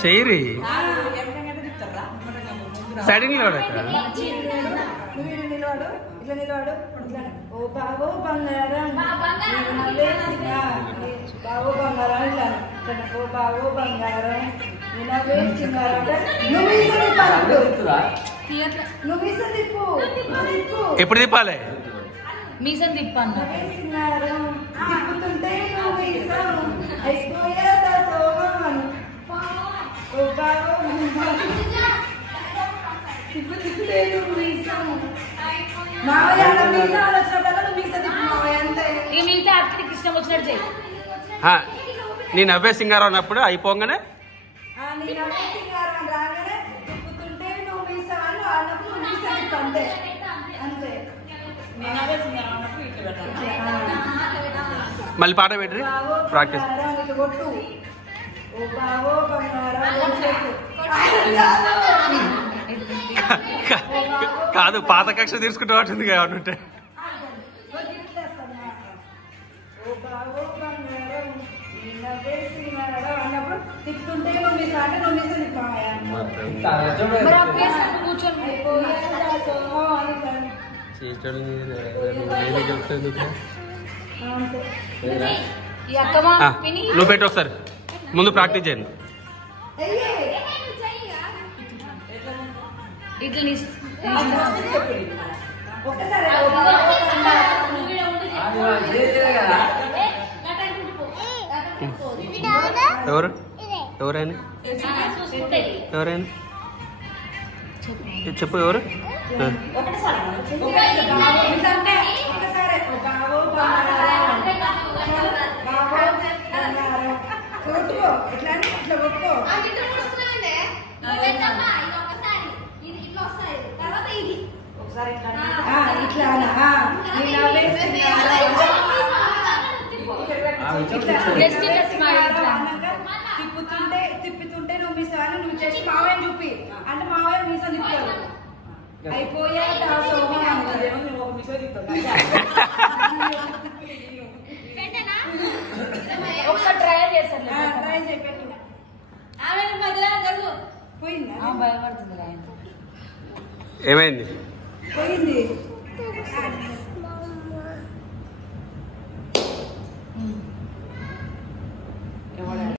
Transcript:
చేయరి side నిలబడు నిలవాడు ఇట్లా నిలవాడు ఓ బావో బంగారం బావో బంగారం ఇలా ఓ బావో బంగారం నువ్వు తిప్పు ఎప్పుడు తిప్పాలి మీసం తిప్పాను తిప్పుతుంటే అయిపోయేదా సోమను ఓ బావో తిప్పుతుంటే నువ్వు మీసం మావయ్య మీసాలు వచ్చినప్పుడల్లా నువ్వు మీసం తిప్పు మావయ్య అంతే ఈ మిగతా అక్కడికి ఇష్టం వచ్చినట్టు చేయి నీ నవ్వే సింగారం అన్నప్పుడు అయిపోగానే రాగానే తిప్పుతుంటే నువ్వు మీసాలు అన్నప్పుడు నువ్వు మీసం తిప్పు అంతే అంతే మళ్ళీ పాట పెట్టరు ప్రాక్టీస్ కాదు పాత కక్ష తీసుకుంటూ ఉంటుంది కాబట్టి తిప్పుతుంటే నువ్వు మీ సాటి నువ్వు మీసం తిప్పాయా నువ్వు పెట్టు ఒకసారి ముందు ప్రాక్టీస్ చేయండి ఎవరు ఎవరైనా ఎవరైనా చెప్పు ఎవరు తిప్పుతుంటే నువ్వు మీసం అని నువ్వు చేసి మావయ్య చూపి అంటే మావయ్య మీసం తిప్పుతాడు అయిపోయా ఒకసారి ట్రై చేస్తాను ట్రై చేయబెట్టు పోయిందా భయపడుతుంది ఏమైంది పోయింది